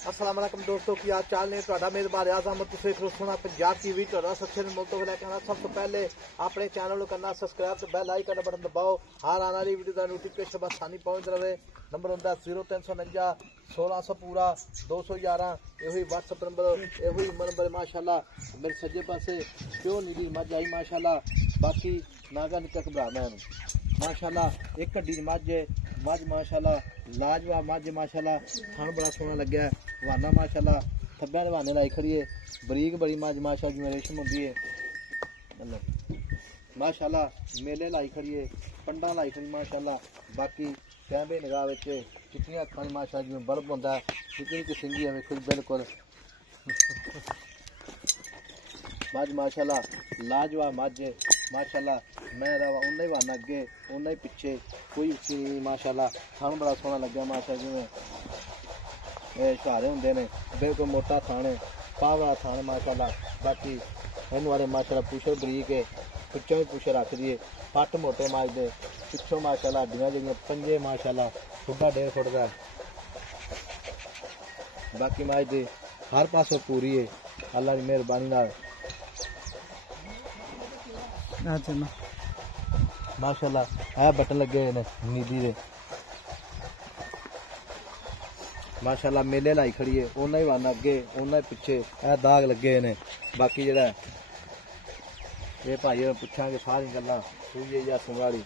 अस्सलाम वालेकुम दोस्तों, की हाल चाल ने ਤੁਹਾਡਾ ਮੇਜ਼ਬਾਨ ਰਿਆਜ਼ ਅਹਿਮਦ ਤੁਸੀਂ ਦੇਖ ਰਹੇ ਹੋ ਪੰਜਾਬ ਟੀਵੀ। ਤੁਹਾਡਾ ਸੱਚੇ ਮੁੱਲ ਤੋਂ ਲੈ ਕੇ ਆਣਾ ਸਭ ਤੋਂ ਪਹਿਲੇ ਆਪਣੇ ਚੈਨਲ ਨੂੰ ਕਰਨਾ ਸਬਸਕ੍ਰਾਈਬ ਤੇ ਬੈਲ ਆਈਕਨ ਦਾ ਬਟਨ ਦਬਾਓ। ਹਰ ਆਉਣ ਵਾਲੀ ਵੀਡੀਓ ਦਾ ਨੋਟੀਫਿਕੇਸ਼ਨ ਬਸ ਆਸਾਨੀ ਪਹੁੰਚ ਰਹੇ। ਨੰਬਰ ਹੁੰਦਾ 0349 1600 पूरा 211। यही WhatsApp नंबर, यही नंबर माशाल्लाह। मेरे सज्जे पासे प्योर नीली मझ आई माशाल्लाह। बाकी नागा निकल घबराना माशाल्लाह। एक हड्डी मझ माशाल्लाह, लाजवाब मझ माशाल्लाह। थान बड़ा सोहना लग्या हवाना माशाल्लाह। थब्बे हवाने लाई खड़ी है, बरीक बड़ी मझ माशाल्लाह, जिवें रेशम होंदी है माशाल्लाह। मेले लाई खड़ी है, पंडा लाई खड़ी माशाल्लाह। बाकी कैमरे निगाह विच चिट्टियां अखां माशाल्लाह, जिवें बल्ब होंदा है, निक्की सिंगी है वेखो बिल्कुल मझ माशाल्लाह। लाजवाब मझ माशाल्लाह। मैं उन्ना ही वाना अगे उन्ना ही पिछे, कोई उच्ची नहीं माशाल्लाह। थान बड़ा सोहना लग्या माशाल्लाह, जिवें शारे होंदे ने, बिल्कुल मोटा थान है, पाव वाला थान माशाल्लाह। बाकी इन्हू वाले माशाल्लाह पुछो बरीक है, पिछों भी पुछ रख दिए, पट मोटे मझ दे, पिछों माशाल्लाह हड्डियां जिहियां, पंजे माशाल्लाह, फुटा 1.5 फुट का। बाकी मझ दे हर पासों पूरी है, अल्लाह की मेहरबानी नाल माशाल्लाह। है बटन लगे हुए ने नीली दे माशाल्लाह। मेले लाई खड़ी है, उन्ना ही वाना अगे उन्ना ही पिछे, है दाग लगे हुए ने। बाकी जेड़ा ये भाई पुछांगे सारी गल्लां सूई या सुंगाड़ी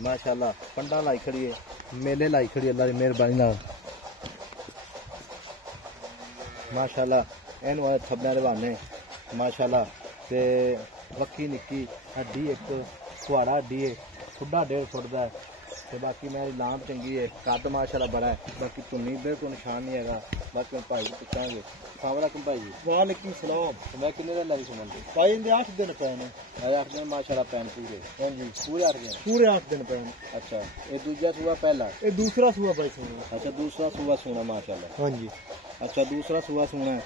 माशाल्लाह। पंडा लाई खड़ी है, मेले लाई खड़ी है, अल्लाह की मेहरबानी नाल माशाल्लाह। इन्हू थब्बे रवाने माशाल्लाह। ते बक्की निक्की हड्डी, एक कुहाड़ा हड्डी है, खुड्डा 1.5 फुट का। ते बाकी मेरी लांब चंगी है, कद माशाल्लाह बड़ा है। बाकी धुन्नी बिल्कुल निशान नहीं है। बाकी भाई को पूछांगे। अस्सलाम वालेकुम भाई जी। वालेकुम सलाम। मैं किन्ने दिन लाई सुमन भाई इनके 8 दिन पे ने। 8 दिन माशाल्लाह पैन पूरे। हाँ जी पूरे 8 दिन। पूरे 8 दिन पे। अच्छा ये दूसरा सूआ पहला? ये दूसरा सूआ भाई सुना। अच्छा दूसरा सूआ सुना माशाल्लाह। हाँ जी। अच्छा दूसरा सूआ सुना।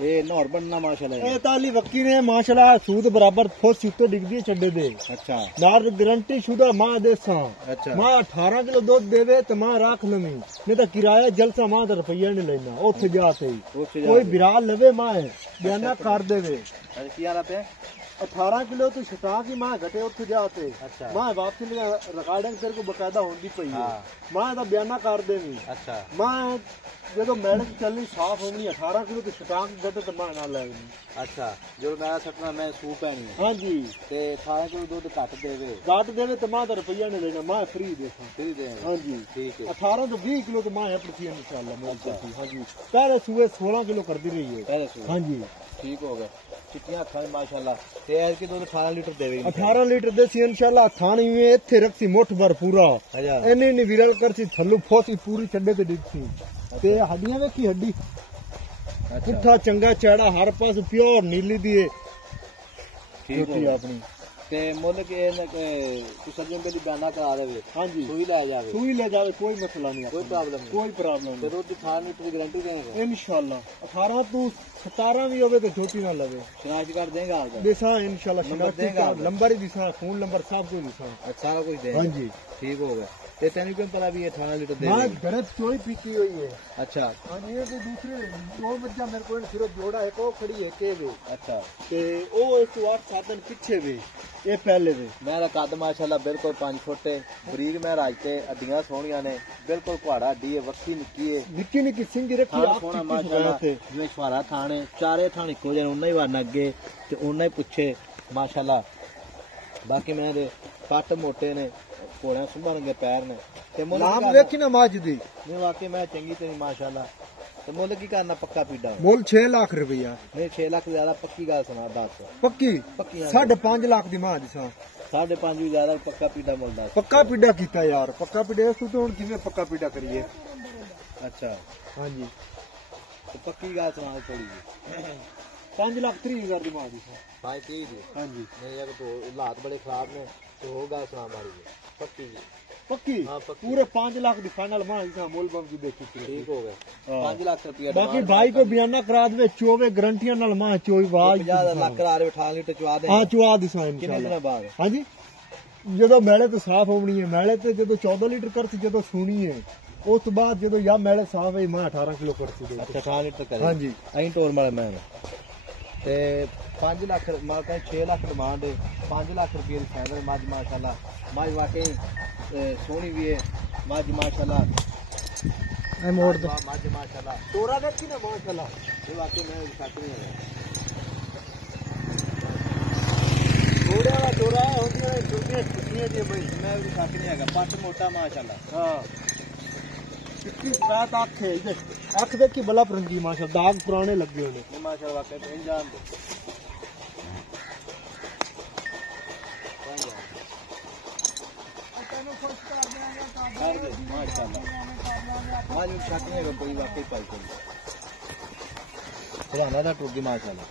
ये नौर बनना माशाल्लाह। ये ताली वक्की ने माशाल्लाह, सूद बराबर फुस उत्ते डिगदी छड्डे दे। अच्छा नार गारंटी शुदा मां देसा। अच्छा मां 18 किलो दूध देवे ते मां राख लवी, नहीं तो किराया जलसा मां दा रुपया नहीं लेना। ओथे जाते कोई बिराल लवे मां बयाना कर देवे। अच्छा की हाल पे 18 किलो तो छटा की मां घटे उठ जाते। अच्छा मां वापसी रिकॉर्डिंग तेरे को बकायदा होंदी पई है। मां दा बयाना कर देवी। अच्छा मां जो मैडम चलनी साफ होनी 18 किलो तो छटा की घटे तो मां ना लगनी। अच्छा जो मैं सटना मैं सूप पैनी। हाँ जी। ते 18 किलो दूध घट देवे तो मां दा रुपया नहीं लेना, मां फ्री देसा। फ्री दे। हाँ जी ठीक है। 18 तो 20 किलो तो मां है प्रति इंशाल्लाह। अच्छा हाँ जी। पहले सुबह 16 किलो कर दी रही है पहले सुबह। हाँ जी ठीक हो गया। चिट्टियां अखां माशाल्लाह। ते यार की दूध 18 लीटर देवे। 18 लीटर देसी इंशाल्लाह। थानी में इथे रखसी मुठ भर पूरा। अच्छा एनी नी विरल करसी, थल्लू फोसी पूरी छड्डे ते डिगसी। ते हड्डियां वेखी हड्डी पुट्ठा चंगा चढ़ा, हर पास प्योर नीली दी है। ठीक है अपनी ते मुल के तू सज्जन के बयाना करा देवे। हाँ जी सुई ले जावे, सुई ले जावे, कोई मसला नहीं, कोई प्रॉब्लम नहीं, कोई प्रॉब्लम नहीं। दूध 18 लीटर की गारंटी देंगे इंशाल्लाह। 18 तू 17 भी होवे तो छोटी ना लगे। शनाख्ती कार्ड देंगे आपका? दिसा इंशाल्लाह, शनाख्ती कार्ड नंबर ही दिसा, फोन नंबर सब कुछ दिसा। अच्छा सारा कुछ देंगे। हाँ जी ठीक हो गया। ते तेन क्यों पता भी 18 लीटर दे? हां घर चोई पीती हुई है। अच्छा हां जी। ये दूसरे दो बच्चा मेरे को सिर्फ जोड़ा है, को खड़ी है के वे। अच्छा ते ओ 108 दिन पीछे वे, ये पहले वे। मेरा कद माशाल्लाह बिल्कुल 5 फुट है, बरीक मैं राजते, हड्डियां सोहणियां ने, बिल्कुल कुहाड़ा हड्डी है, वक्की निक्की है, निक्की निक्की सिंगी रखी आप सोहना माशाल्लाह। जिवें छवारा थाने चारे थाने इक्को जन, उन्ना ही वाना अगे ते उन्ना ही पुछे माशाल्लाह। बाकी मेरे पट मोटे ने, घोड़े सुंबा रंगे पैर ने। ते नाम वेखी ना माज दी नहीं वाकई मैं चंगी तेरी माशाल्लाह। तो मुल की करना पक्का पीड़ा? मोल 6 लाख रुपया। नहीं 6 लाख ज्यादा पक्की गल सुना 10 पक्की पक्की 5.5 लाख दी मां दिसा। 5.5 भी ज्यादा पक्का पीड़ा मिलदा। पक्का पीड़ा कीता यार, पक्का पीड़ा इस तो हुन किवें पक्का पीड़ा करिए। अच्छा हाँ जी तो पक्की गल सुना थोड़ी जी। 5,30,000 दी मां दिसा। 5.30 जी। हाँ जी नहीं अगर तो हालात बड़े खराब ने तो हो गल सुना मारी जी। पक्की जी पक्की। हाँ पक्की। पूरे 5 लाख दी फाइनल मां दिसा, मोल बम की देखी। ठीक हो गया। 5 लाख रुपया बाकी भाई को बयाना करा दे, 24 गारंटियां नाल मां चोई वाज 50 लाख करा रहे 18 लीटर चवा दे। हां चवा दिसा कितने इंशाल्लाह। दिन बाद? हाँ जी जदों मैले तो साफ होनी है, मैले ते जदों 14 लीटर करती जदों सुनी है उस तो बाद जो या मैले साफ है मां 18 किलो करती दे। अच्छा 18 लीटर करे। हाँ जी अं टोर मारे मैं ते 5 लाख मां कहें 6 लाख डिमांड है 5 लाख रुपये की फाइनल मज माशाल्लाह मज वाकई सोहनी भी है मज माशाल्लाह मोड़ दो मज माशाल्लाह तोरा देखी ना माशाल्लाह ये वाकई मैं शक नहीं है थोड़ा वाला तोरा है होंदियां छोटियां छुट्टियां दी भाई मैं भी शक नहीं है पट मोटा माशाल्लाह हां कितनी रात आंख है इधर आंख देख की बला परंगी माशाल्लाह दाग पुराने लगे होने नहीं माशाल्लाह वाकई इन जान दो माशाल्लाह आज शक नहीं है कोई वाकई पाई कोई पुराना था टूटी माशाल्लाह